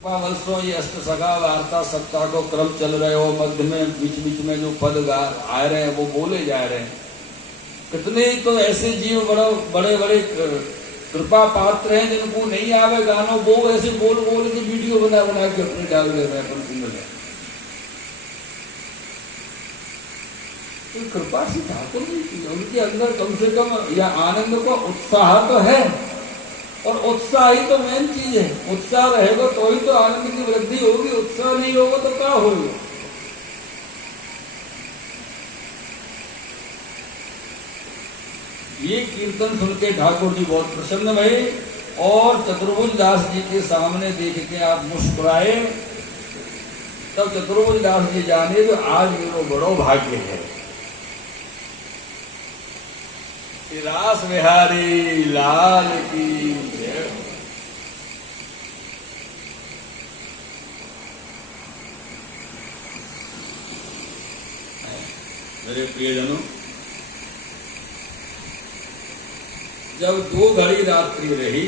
वर्षों ये अष्ट सगा वार्ता सप्ताह को क्रम चल रहे हो, मध्य में बीच बीच में जो पद आ रहे हैं वो बोले जा रहे हैं। कितने तो ऐसे जीव बड़े बड़े कृपा पात्र हैं जिनको नहीं आवे गानों, वो ऐसे बोल बोल के वीडियो बना बना के अपने डाल दे रहे हैं। तो कृपा से ठाकुर नहीं की, उनके अंदर कम से कम या आनंद का उत्साह तो है, और उत्साह ही तो मेन चीज है। उत्साह रहेगा तो ही तो आनंद की वृद्धि होगी, उत्साह नहीं होगा तो क्या होगा। ये कीर्तन सुन के ठाकुर जी बहुत प्रसन्न भये और चतुर्भुज दास जी के सामने देख के आप मुस्कुराए। तब चतुर्भुज दास जी जाने जो आज मेरा बड़ो भाग्य है। रास बिहारी लाल की जय। मेरे प्रियजनों, जब 2 घड़ी रात्रि रही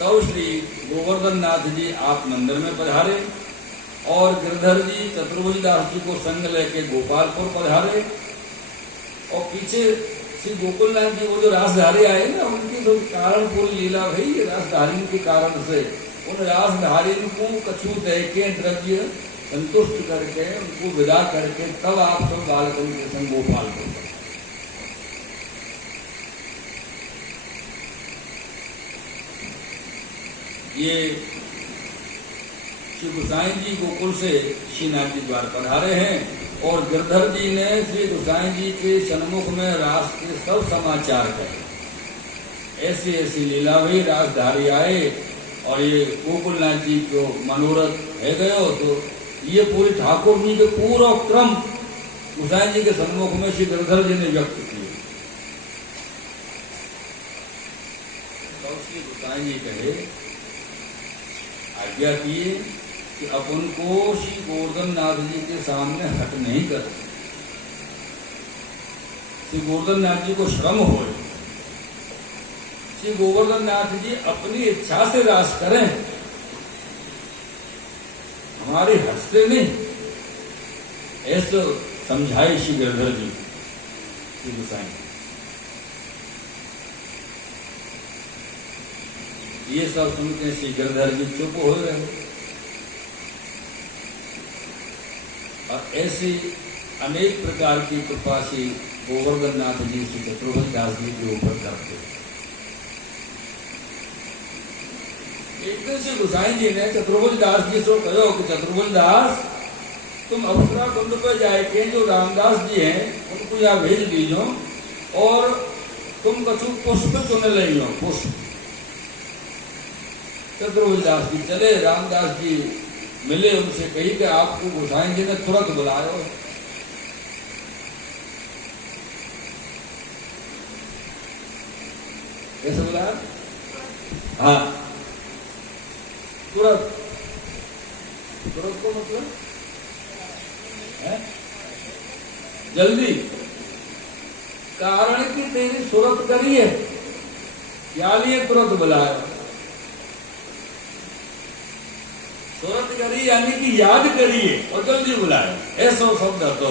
तब श्री गोवर्धन नाथ जी आप मंदिर में पधारे और गिरधर जी चतुर्भुज दास जी को संग लेके गोपालपुर पधारे। और पीछे श्री गोकुलनाथ जी वो जो रासधारी आए ना, उनकी तो कारण पूरी लीला भई। रासधारी के कारण से उन रासधारी को कछु दे के द्रव्य संतुष्ट करके उनको विदा करके तब आप सब बालकों के संग गोपालपुर। ये श्री गोसाई जी गोकुल से श्रीनाथ जी द्वार पधारे हैं और गिरधर जी ने श्री गोसाई जी के सन्मुख में रास के सब समाचार कहे। ऐसी ऐसी लीला हुई, रासधारी आए और ये गोकुलनाथ जी को मनोरथ है गयो। तो ये पूरी ठाकुर जी के पूरा क्रम गोसाई जी के सन्मुख में श्री गिरधर जी ने व्यक्त किए। तो श्री गोसाई जी कहे, आज्ञा किए कि अपन को श्री गोवर्धन नाथ जी के सामने हट नहीं कर। श्री गोवर्धन नाथ जी को श्रम हो, श्री गोवर्धन नाथ जी अपनी इच्छा से रास करें, हमारे हट से नहीं। ऐसा समझाए श्री गिरधर जी श्री गोसाई। ये सब सुनते श्री गिरधर जी चुप हो रहे। और ऐसी अनेक प्रकार की कृपा से गोवर्धन नाथ जी श्री चतुर्भुज दास जी के ऊपर करते। एक दिन से गोसाई जी ने चतुर्भुज दास जी से कहो कि चतुर्भुज दास, तुम अप्सरा कुंड पर जाके जो रामदास जी हैं उनको यहाँ भेज दीजो और तुम कछु पुष्प चुन लो। पुष्प। चतुर्भुज दास जी चले, रामदास जी मिले, उनसे कही कि आपको गोसाई जी ने तुरंत बुलायो। कैसे बुलाया? हाँ, तुरंत। तुरंत को मतलब है जल्दी। कारण कि तेरी सूरत करी है, क्या लिए तुरंत बुलाया? सूरत करी यानी कि याद करिए और जल्दी बुलाए, ऐसा शब्द तो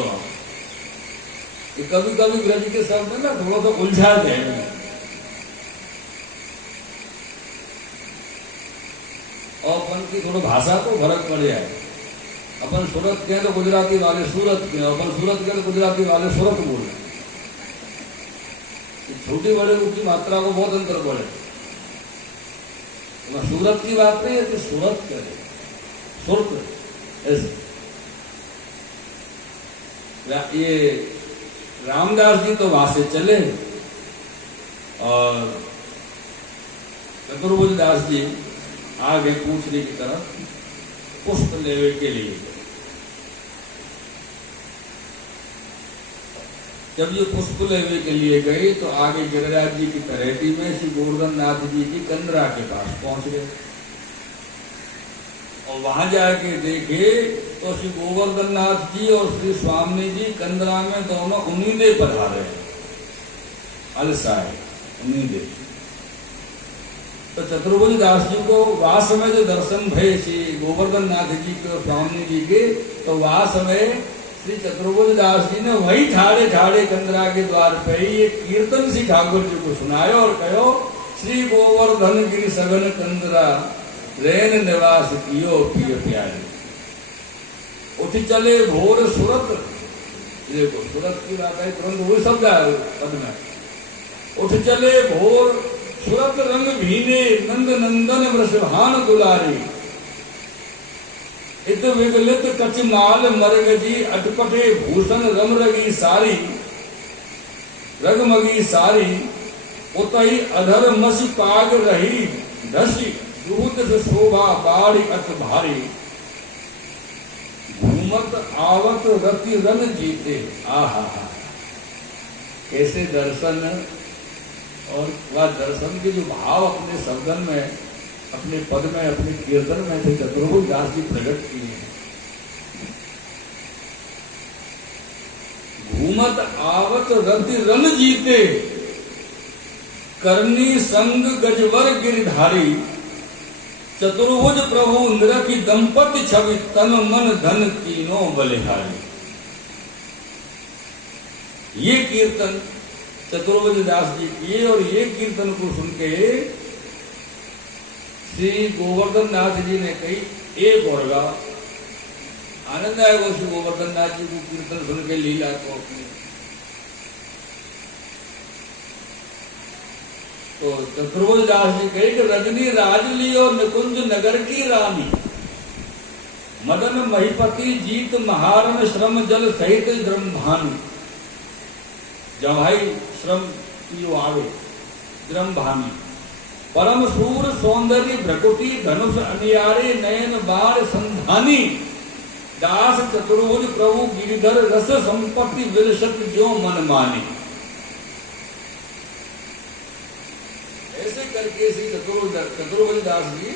ये कभी कभी ब्रज के शब्द ना थोड़ा सा उलझा दे। और अपन की थोड़ा भाषा को फर्क पड़ जाए। अपन सूरत के तो गुजराती वाले सूरत के, अपन सूरत के तो गुजराती वाले सूरत बोले। छोटी बड़े की मात्रा को बहुत अंतर पड़े। तो सूरत की बात नहीं है कि सूरत करे, ऐसे। ये रामदास जी तो वहां से चले और चतुर्भुज दास जी आगे पूछने की तरफ पुष्प लेवे के लिए। जब ये पुष्प लेवे के लिए गए तो आगे गिरिराज जी की तरेटी में श्री गोवर्धन नाथ जी की कंदरा के पास पहुंच गए और वहां जाके देखे तो श्री गोवर्धन नाथ जी और श्री स्वामी जी कंदरा में दोनों उम्मीदें पधारे। अलसाए उम्मीदें। तो चतुर्भुज दास जी को वह समय जो दर्शन भय श्री गोवर्धन नाथ जी के स्वामी जी के, तो वह समय श्री चतुर्भुज दास जी ने वही ठाड़े ठाड़े कंदरा के द्वार पे ही एक कीर्तन श्री ठाकुर जी को सुनायो और कहो श्री गोवर्धन गिरि सघन कंदरा रैन निवास कियो पिय प्यारे। उठ चले भोर सुरत, देखो सुरत की बात है, तुरंत वही शब्द है पद में। उठ चले भोर सुरत रंग भीने नंद नंदन वृषभान दुलारी। इत विगलित कचमाल मर्ग जी अटपटे भूषण रम रगी सारी। रगमगी सारी उतई अधर मस पाग रही धसी। दूत शोभा बाढ़ अत भारी। घूमत आवत रति रन जीते। आहा कैसे दर्शन, और वह दर्शन के जो भाव अपने शब्दन में, अपने पद में, अपने कीर्तन में थे चतुर्भुज दास जी प्रकट किए हैं। घूमत आवत रति रन जीते। करनी संग गजवर गिरधारी। चतुर्भुज प्रभु निरखी दंपति छवि। तन मन धन तीनों बलिहारी। ये कीर्तन चतुर्भुज दास जी किए, और ये कीर्तन को सुन के श्री गोवर्धन नाथ जी ने कही एक और गा। आनंद आएगा श्री गोवर्धन नाथ जी को कीर्तन सुन के, लीला को अपनी। तो चतुर्भुज दास जी कहे कि रजनी राज लियो निकुंज नगर की रानी। मदन महिपति जीत महारण श्रम जल सहित ब्रह्मानी। जब भाई श्रम की आवे ब्रह्मानी। परम सूर सौंदर्य भ्रकुटी धनुष अनियारे नयन बार संधानी। दास चतुर्भुज प्रभु गिरिधर रस संपत्ति विलसत जो मन मानी। ऐसे करके श्री चतुर्भुज दास जी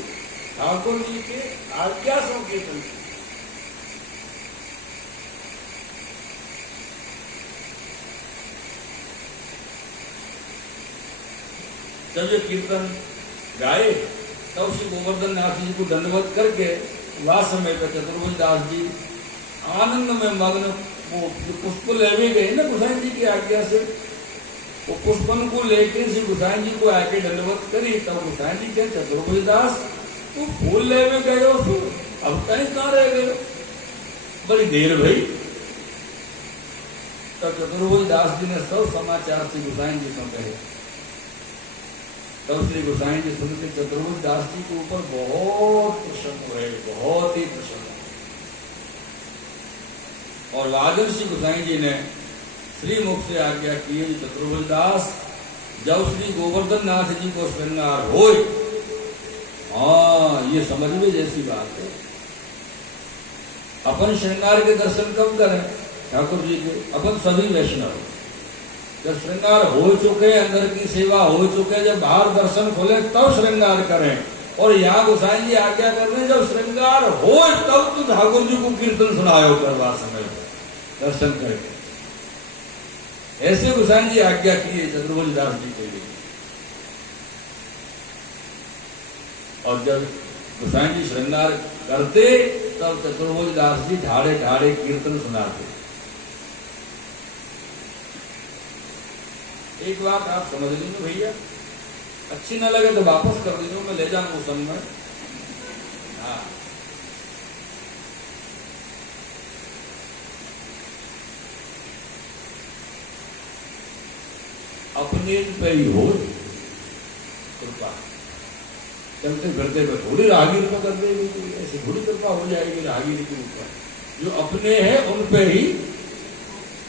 ठाकुर जी के आज्ञा संकीर्तन। जब ये कीर्तन गाए तब श्री गोवर्धन नाथ जी को दंडवत करके वह समय पर चतुर्भुज दास जी आनंद में मग्न, वो पुष्प ले भी गए ना गोसाई जी की आज्ञा से, वो पुष्पन को लेके श्री गोसाई जी को आके दंडवत करी। तब गोसाई जी के चतुर्भुज दास तू फूल ले में गए हो, अब कहीं कहाँ रह गए, बड़ी देर भई। तब चतुर्भुज दास जी ने सब समाचार श्री गोसाई जी को कहे। तब श्री गोसाई जी सुन के चतुर्भुज दास जी के ऊपर बहुत प्रसन्न हुए, बहुत ही प्रसन्न। और वाजन श्री गोसाई जी ने श्री मुख से आज्ञा की है चतुर्भुज दास जब श्री गोवर्धन नाथ जी को श्रृंगार होए, हाँ ये समझ में जैसी बात है। अपन श्रृंगार के दर्शन कब करें ठाकुर जी के? अपन सभी वैष्णव जब श्रृंगार हो चुके, अंदर की सेवा हो चुके, जब बाहर दर्शन खोले तब श्रृंगार करें। और यहाँ गोसाई जी आज्ञा कर रहे हैं जब श्रृंगार हो तब तो ठाकुर जी को कीर्तन सुनायो करवा समय दर्शन करके। ऐसे गोसाई जी आज्ञा की है चतुर्भुज दास जी के लिए। और जब गोसाई जी श्रृंगार करते तब चतुर्भुज दास जी ढाड़े ढाड़े कीर्तन सुनाते। एक बात आप समझ लीजिए भैया, अच्छी ना लगे तो वापस कर दीजिए, मैं ले जाऊंगा उस समय। हाँ अपने पे ही हो कृपा, चलते फिरते पे थोड़ी राहगीर पे कर देगी, ऐसी थोड़ी कृपा हो जाएगी राहगीर के ऊपर। जो अपने हैं उन पे ही।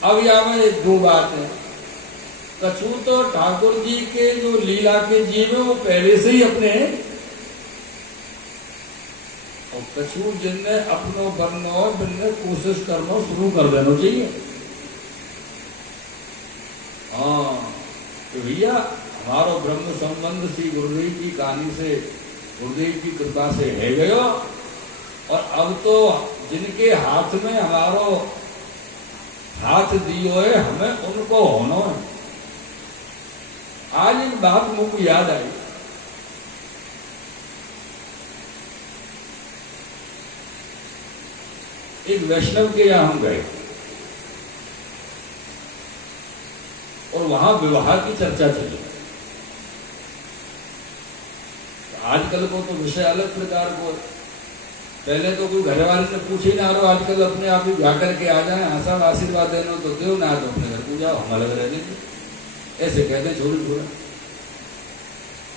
अब यहाँ में दो बात है, कछु तो ठाकुर जी के जो लीला के जीव है वो पहले से ही अपने हैं, और कछु जिनने अपनो बनना जिनने कोशिश करना शुरू कर देना चाहिए। हाँ तो भैया हमारो ब्रह्म संबंध श्री गुरुदेव की कहानी से, गुरुदेव की कृपा से है गयो। और अब तो जिनके हाथ में हमारो हाथ दियो है हमें उनको होना है। आज एक बात मुझको याद आई, एक वैष्णव के यहाँ हम गए और वहां विवाह की चर्चा चली। आजकल को तो विषय अलग प्रकार को है। पहले तो कोई घर वाले से पूछ ही ना रहो, आजकल अपने आप ही जा करके आ जाए, हाँ सब आशीर्वाद देना तो दो, ना तो अपने घर को जाओ, हम अलग रहने दो, ऐसे कहते छोरी छोरा।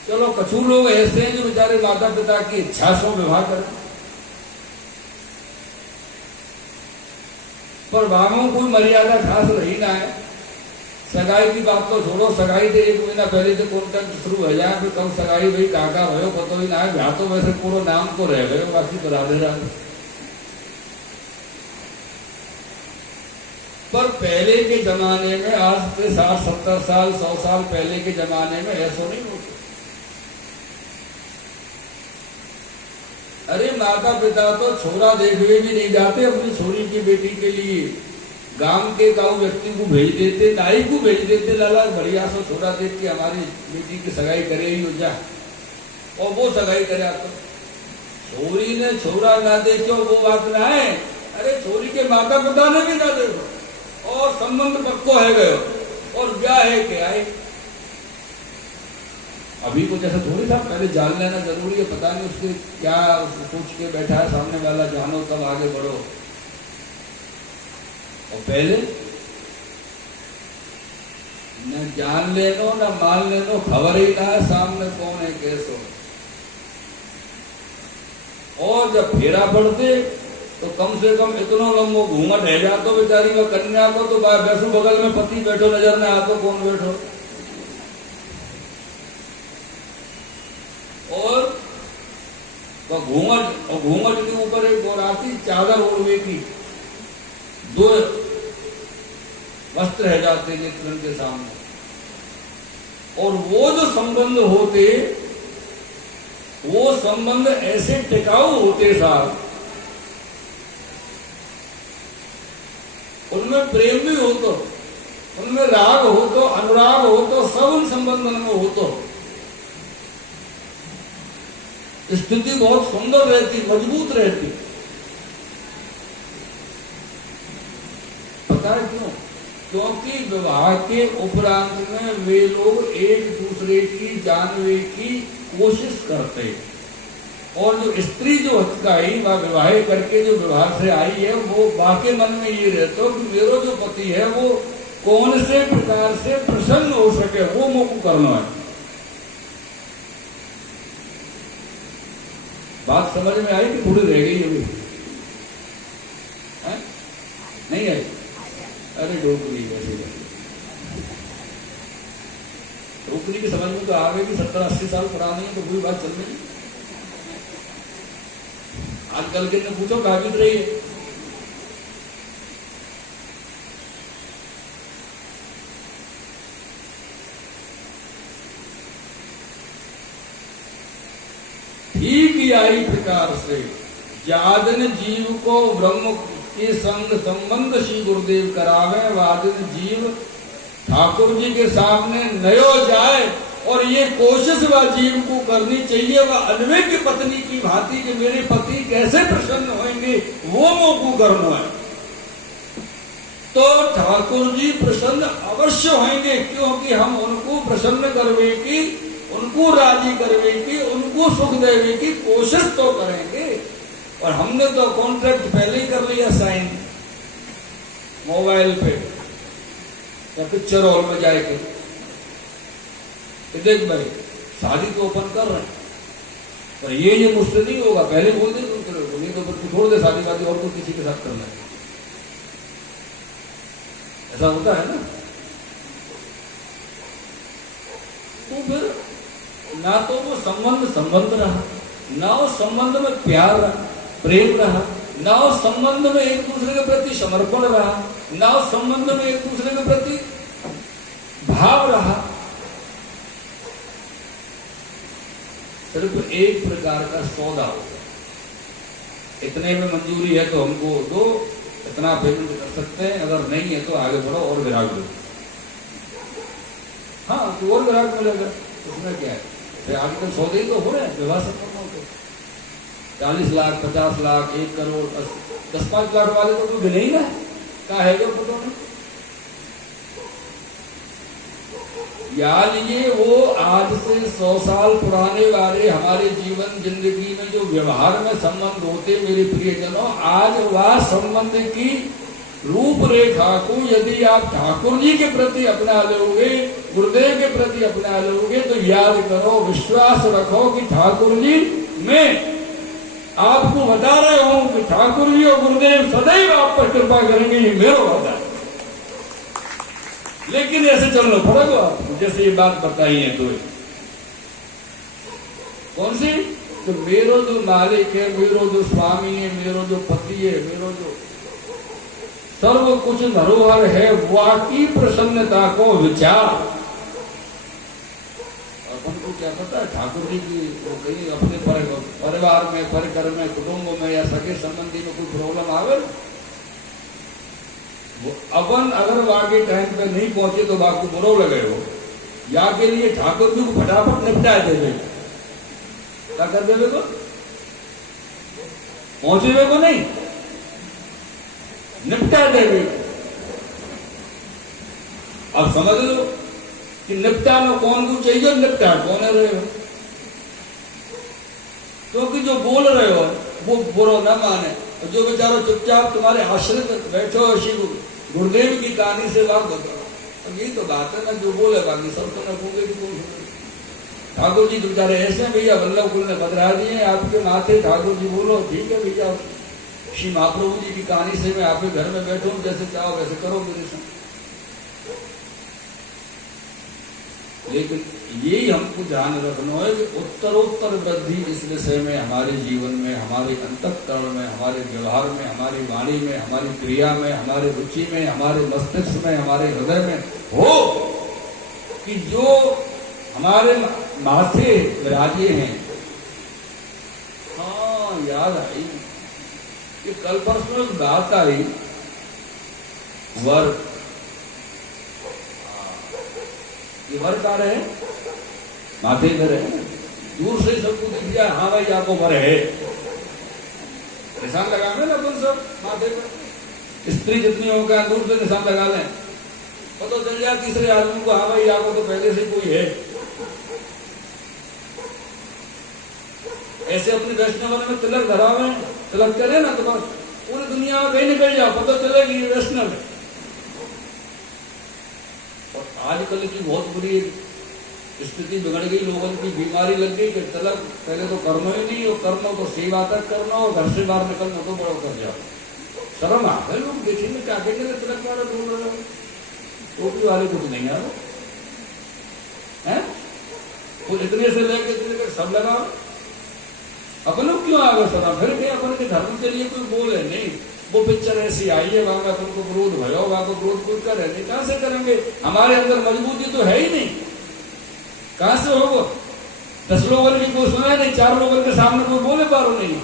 चलो कछु लोग ऐसे हैं जो बेचारे माता पिता की इच्छा से विवाह करें, पर बागों कोई मर्यादा खास रही ना है। सगाई की बात तो छोड़ो, सगाई से एक महीना पहले से कॉन्टेक्ट शुरू हो जाए, फिर कब सगाई भाई काका भयो पतो ही ना है, ब्याह तो वैसे पूरा नाम तो रह गए, बाकी तो राधे राधे। पर पहले के जमाने में, आज से 60-70 साल 100 साल पहले के जमाने में ऐसा नहीं होता। अरे माता पिता तो छोरा देखने भी नहीं जाते अपनी छोरी की बेटी के लिए, गांव के गांव व्यक्ति को भेज देते, नाई को भेज देते, लाला बढ़िया सो छोरा देख के हमारी बेटी की सगाई करे ही हो जा, और वो सगाई करे। तो छोरी ने छोरा ना देखो वो बात ना है, अरे छोरी के माता पिता ने भी ना देखो और संबंध पक्को है गयो और ब्याह है क्या है। अभी कुछ ऐसा थोड़ी था, पहले जान लेना जरूरी है, पता नहीं उसके क्या सोच के बैठा है सामने वाला, जानो तब आगे बढ़ो। और पहले न जान लेनो न मान लेनो, खबर ही ना है सामने कौन है कैसो। और जब फेरा पड़ते तो कम से कम इतना लंबो घूंघट रह जातो बेचारी में कन्या को, तो वैसु बगल में पति बैठो नजर ना आतो कौन बैठो। और घूंघट के ऊपर एक गोराती चादर ओढ़वे की, दो वस्त्र रह जाते नेत्रन के सामने। और वो जो संबंध होते, वो संबंध ऐसे टिकाऊ होते साहब, उनमें प्रेम भी हो तो, उनमें राग हो तो, अनुराग हो तो, सब उन संबंधन में हो तो स्थिति बहुत सुंदर रहती, मजबूत रहती। पता है क्यों? क्योंकि विवाह के उपरांत में वे लोग एक दूसरे की जानने की कोशिश करते, और जो स्त्री जो हत्याई वह विवाह करके जो विवाह से आई है, वो बाके मन में ये रहता कि मेरा जो पति है वो कौन से प्रकार से प्रसन्न हो सके, वो मोको करना है। बात समझ में आई कि थोड़ी रह गई अभी? नहीं आई? अरे डोकरी वैसे डोकरी की समझ में तो आ गई कि 70-80 साल पुरानी है, तो कोई बात चल रही। आजकल के ने पूछो कहा बीत रही है। ठीक आई प्रकार से जादन जीव को ब्रह्म के संग संबंध श्री गुरुदेव करावे, वादन जीव ठाकुर जी के सामने नयो जाए, और ये कोशिश वह जीव को करनी चाहिए, वह अनवे की पत्नी की भांति कि मेरे पति कैसे प्रसन्न होंगे, वो मोको करना है। तो ठाकुर जी प्रसन्न अवश्य होंगे, क्योंकि हम उनको प्रसन्न करवे की, उनको राजी करवे की, उनको सुख देवे की कोशिश तो करेंगे। और हमने तो कॉन्ट्रैक्ट पहले ही कर लिया साइन, मोबाइल पे या पिक्चर हॉल में जाके, देख भाई शादी तो ओपन कर रहे हैं, पर ये मुझसे नहीं होगा, पहले बोल दे दूसरे को, नहीं तो फिर तू छोड़ दे शादी वादी और तो किसी के साथ करना है। ऐसा होता है ना। तो फिर ना तो वो संबंध रहा, ना उस संबंध में प्यार रहा, प्रेम रहा, ना उस संबंध में एक दूसरे के प्रति समर्पण रहा, ना उस संबंध में एक दूसरे के प्रति भाव रहा। सिर्फ एक प्रकार का सौदा हो, इतने में मंजूरी है तो हमको दो, इतना पेमेंट कर सकते हैं, अगर नहीं है तो आगे बढ़ो और ग्राहक दो। हाँ तो और ग्राहक मिलेगा, उसमें क्या है। आजकल सौदे तो हो रहे हैं, विवाह संपन्न होते 40 लाख 50 लाख 1 करोड़ 10-5 लाख वाले तो कोई गिने ही ना कहा है जो फोटो में। याद ये वो आज से 100 साल पुराने वाले हमारे जीवन जिंदगी में जो व्यवहार में संबंध होते मेरे प्रियजनों, आज वह संबंध की रूपरेखा को यदि आप ठाकुर जी के प्रति अपना लोगे, गुरुदेव के प्रति अपना लोगे, तो याद करो, विश्वास रखो कि ठाकुर जी मैं आपको बता रहे हूं कि ठाकुर जी और गुरुदेव सदैव आप पर कृपा करेंगे, ये मेरा वादा है। लेकिन ऐसे चलना पड़ेगा आपको, जैसे ये बात बताई है। तो कौन सी? तो मेरो जो मालिक है, मेरो जो स्वामी है, मेरो जो पति है, मेरो जो सर्व कुछ धरोहर है, वाकी प्रसन्नता को विचार। अपन को क्या पता है ठाकुर जी की वो कहीं अपने परिवार में, परिकर में, कुटुंब में या सगे संबंधी में कोई प्रॉब्लम आवे, अपन अगर वाके टाइम पे नहीं पहुंचे तो बाकी बुरो लगे हो, या के लिए ठाकुर जी को फटाफट निपटा देवे। क्या कर देवे को? पहुंचे को नहीं, निपटा देवे। अब समझ लो कि निपटाना कौन को चाहिए, निपटा कौन है रहे हो। क्योंकि जो बोल रहे हो वो बुरा न माने, जो बेचारो चुपचाप तुम्हारे आश्रित बैठो, शिव गुरुदेव की कहानी से बात बताओ। अब यही तो बात है ना, जो बोले बाकी सब तो न कूंगे कि कौन। ठाकुर जी तो बेचारे ऐसे, भैया वल्लभ कुल ने बदला दिए आपके माथे, ठाकुर जी बोलो ठीक है भैया, श्री महाप्रभु जी की कहानी से मैं आपके घर में बैठूं, जैसे चाहो वैसे करो मेरे साथ। लेकिन यही हमको ध्यान रखना है कि उत्तरोत्तर वृद्धि इस विषय में हमारे जीवन में, हमारे अंतःकरण में, हमारे व्यवहार में, हमारी वाणी में, हमारी क्रिया में, हमारे रुचि में, हमारे मस्तिष्क में, हमारे हृदय में हो, कि जो हमारे माथे विराजे हैं। हाँ याद आई कि कल परसों एक बात आई, वर ये वर का रहे माथे इधर है, दूर से सबको दिख गया, हाँ भाई आपको वर है, निशान लगा ना अपन सब माथे पर। स्त्री जितनी होगा दूर से निशान लगा लें, पता चल जाए तीसरे आदमी को, हाँ भाई आपको तो पहले से कोई है। ऐसे अपने वैष्णव में तिलक धरावे, तिलक करे ना तो बस पूरी दुनिया में कहीं निकल जाओ, पता चलेगी ये वैष्णव है। और आजकल की बहुत बुरी स्थिति बिगड़ गई, लोगों की बीमारी लग गई कि तिलक पहले तो करना ही नहीं, और करना तो सेवा तक करना, और घर से बाहर निकलना तो बड़ा कर जाओ। शर्म आ गए लोग देखेंगे क्या कहेंगे, तिलक वाले ढूंढ रहे हो, टोपी वाले कुछ नहीं आ रहे, तो इतने से लेकर इतने तक सब लगाओ। अपन लोग क्यों आ गए सर, फिर भी अपन के धर्म के लिए कोई बोले नहीं, वो पिक्चर ऐसी आई है, वहां का तुमको विरोध भयो, वहां को विरोध कोई करे नहीं, कहां से करेंगे? हमारे अंदर मजबूती तो है ही नहीं, कहां से होगा? 10 लोगों की कोई सुना नहीं, 4 लोगों के सामने कोई बोले पारो नहीं।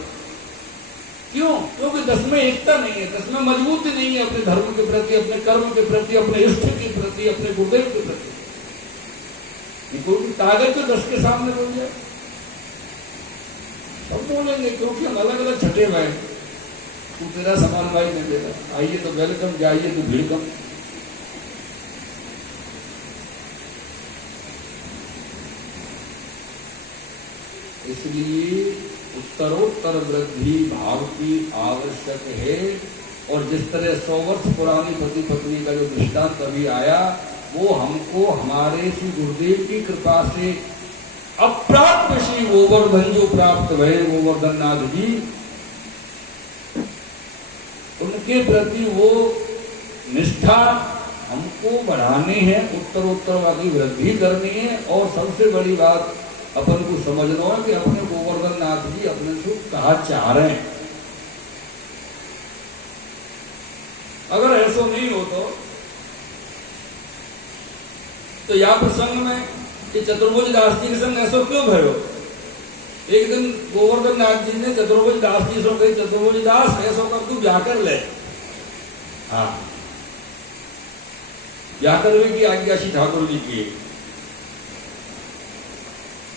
क्यों? क्योंकि 10 में एकता नहीं है, 10 में मजबूती नहीं है अपने धर्म के प्रति, अपने कर्म के प्रति, अपने इष्ट के प्रति, अपने गुरुदेव के प्रति। कोई ताकत तो 10 के सामने बोल जाए, सब बोलेंगे, क्योंकि हम अलग अलग छठे भाई, तू तेरा समान भाई नहीं देगा, आइए तो वेलकम, जाइए तो भीड़ कम। इसलिए उत्तरोत्तर वृद्धि भाव की आवश्यक है। और जिस तरह 100 वर्ष पुरानी पति पत्नी का जो दृष्टांत अभी आया, वो हमको हमारे श्री गुरुदेव की कृपा से अप्राप्त श्री गोवर्धन जो प्राप्त भये, गोवर्धन नाथ जी, उनके प्रति वो निष्ठा हमको बढ़ानी है, उत्तरोत्तर वाली वृद्धि करनी है। और सबसे बड़ी बात अपन को समझना है कि अपने गोवर्धन नाथ जी अपने से कहा चाह रहे हैं। अगर ऐसा नहीं हो तो या प्रसंग में कि चतुर्भुज दास जी के संग ऐसा क्यों भयो? एक दिन गोवर्धन नाथ जी ने चतुर्भुज दास जी से कही, चतुर्भुज दास ऐसा कर तू ब्याह कर ले। हाँ, ब्याह करने की आज्ञा श्री ठाकुर जी की।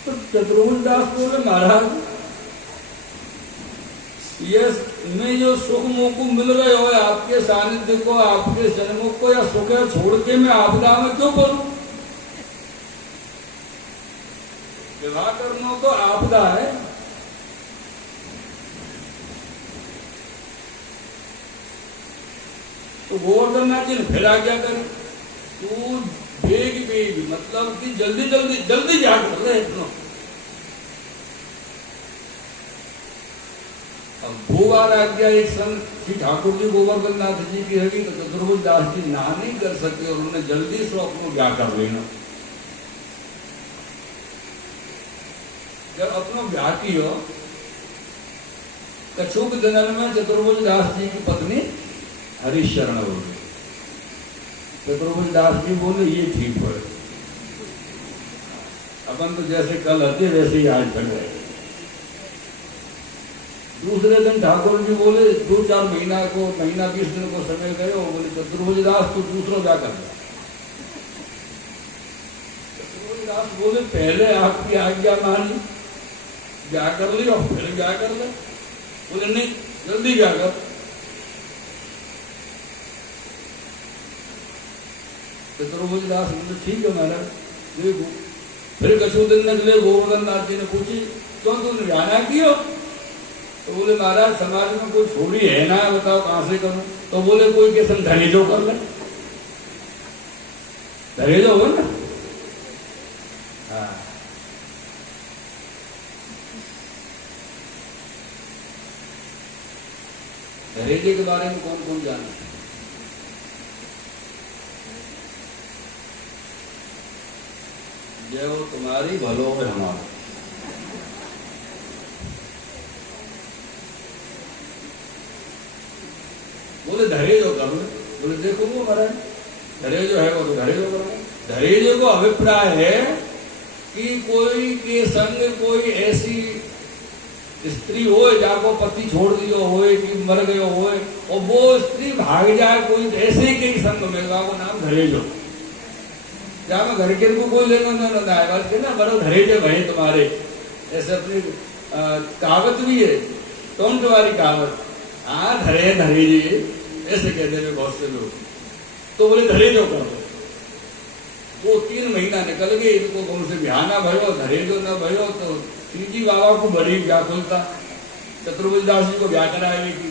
तो चतुर्भुज दास बोले महाराज ये में जो सुख मुख मिल रहे हो आपके सानिध्य को, आपके सन्मुख को, या सुख छोड़ के मैं आपदा में क्यों पड़ूं? विवाह करना तो आपदा है। तो गोवर्धन नाथ जी ने फिर आज्ञा करी, तू बेग बेग मतलब कि जल्दी जल्दी जल्दी जा कर रहे इतना। अब दो बार आज्ञा एक संग श्री ठाकुर जी गोवर्धन नाथ जी की रही तो चतुर्भुज दास जी ना नहीं कर सके और उन्होंने जल्दी से अपनो क्या कर लेना। जब अपनो ब्याह किया कछुक जनन में चतुर्भुज दास जी की पत्नी हरिशरण हो गई। चतुर्भुज दास जी बोले ये ठीक है, अपन तो जैसे कल हते वैसे ही आज बढ़ गए। दूसरे दिन ठाकुर जी बोले 2-4 महीना 20 दिन को समय गए, बोले चतुर्भुज दास तू दूसरा क्या कर। चतुर्भुज दास बोले पहले आपकी आज्ञा मानी, क्या कर ली और फिर क्या कर ले। बोले नहीं जल्दी क्या कर। चतुर्भुज दास बोले ठीक है महाराज देखो। फिर कछु दिन निकले, गोवर्धन नाथ जी ने पूछी क्यों तुमने जाना किया? तो बोले महाराज समाज में कोई छोड़ी है ना, बताओ कहां से करूं। तो बोले कोई के संग धरेजो कर ले, धरेजो हो ना। हाँ धरेजे के बारे में कौन कौन जाना? जय हो तुम्हारी भलो में हमारा। बोले धरेजो कर लो। बोले देखो वो महाराज धरेजो है वो तो धरेजो कर लो। धरेजो को अभिप्राय है कि कोई के संग कोई ऐसी स्त्री हो जाको पति छोड़ दियो हो कि मर गयो हो और वो स्त्री भाग जाए कोई ऐसे के संग में, वो नाम धरेजो। जहाँ घर के को कोई लेना ना आएगा ना बड़ो धरेजे भाई तुम्हारे। ऐसे अपनी कहावत भी है, टोंट वाली कहावत, हाँ धरे धरेजे ऐसे कहते हैं बहुत से लोग। तो बोले धरेजो कर दो। वो 3 महीना निकल गए, इनको उनसे ब्याह ना भयो, धरेजो ना भयो। तो श्रीजी बाबा को बड़ी व्याकुलता, चतुर्भुज दास जी को ब्याह कराने की।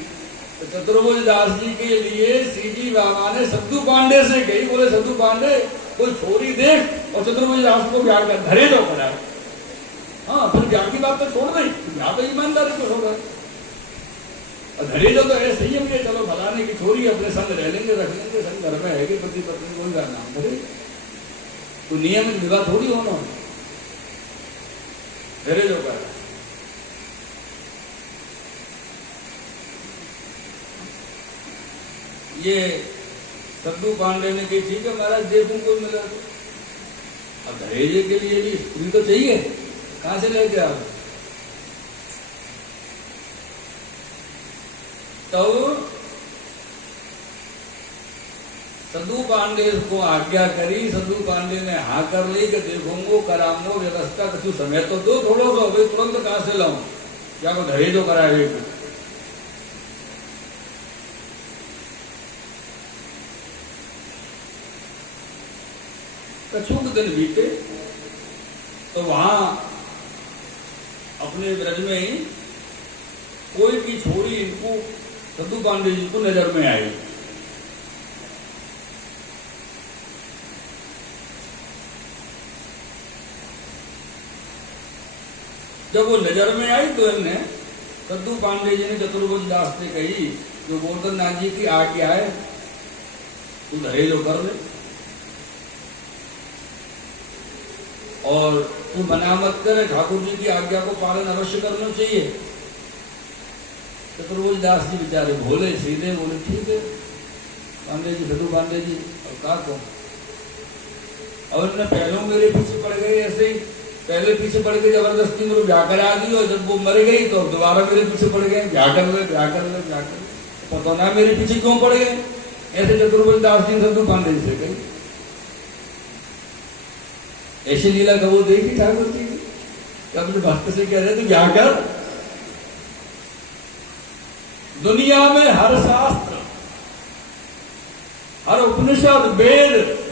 तो चतुर्भुज दास जी के लिए श्रीजी बाबा ने सद्दू पांडे से कही, बोले सद्दू पांडे कोई छोरी देख और चतुर्भुज दास को ब्याह कर धरेजो कराए। हाँ फिर ब्याह की बात तो छोड़ दे, ब्याह तो ईमानदारी को छोड़। धरेजो तो ऐसे ही है, चलो फलाने की छोरी अपने संग रह लेंगे, रख लेंगे, संग घर में है कि पति पत्नी कोई का नाम धरे। तो नियमित विवाह थोड़ी होना, धरेजो का। ये सद्दू पांडे ने कही ठीक है महाराज देखूं कोई मिला तो। अब धरेजे के लिए भी स्त्री तो चाहिए, कहां से लेके आ। तो सद्दू पांडे को आज्ञा करी। सद्दू पांडे ने हाँ कर ली कि देखूंगो करामो व्यवस्था कुछ समय तो दो थोड़ा सा, भाई तुरंत कहां से लाऊं, क्या को धरेजो कराए। कछुक दिन बीते तो वहां अपने ब्रज में ही कोई की छोरी इनको सद्दू पांडे जी को नजर में आई। जब वो नजर में आई तो इनने सद्दू पांडे जी ने चतुर्भुज दास से कही जो गोवर्धन नाथ जी की आज्ञा है तू धरेजो कर ले और तू मना मत करे, ठाकुर जी की आज्ञा को पालन अवश्य करना चाहिए। चतुर्भुज दास जी बेचारे भोले सीधे बोले ठीक है पांडे जी, सद्दू पांडे जी और का को। और इन्हें पहलों मेरे पीछे पड़ गए, ऐसे ही पहले पीछे पड़ गए जबरदस्ती मेरे ब्याह करा दी और जब वो मर गई तो दोबारा मेरे पीछे पड़ गए ब्याह कर ले ब्याह कर ले ब्याह कर ले। पता ना मेरे पीछे क्यों पड़ गए। ऐसे चतुर्भुज दास जी सद्दू पांडे जी से कही। ऐसी लीला का वो देखी ठाकुर जी अपने भक्त से कह रहे थे ब्याह कर। दुनिया में हर शास्त्र, हर उपनिषद, वेद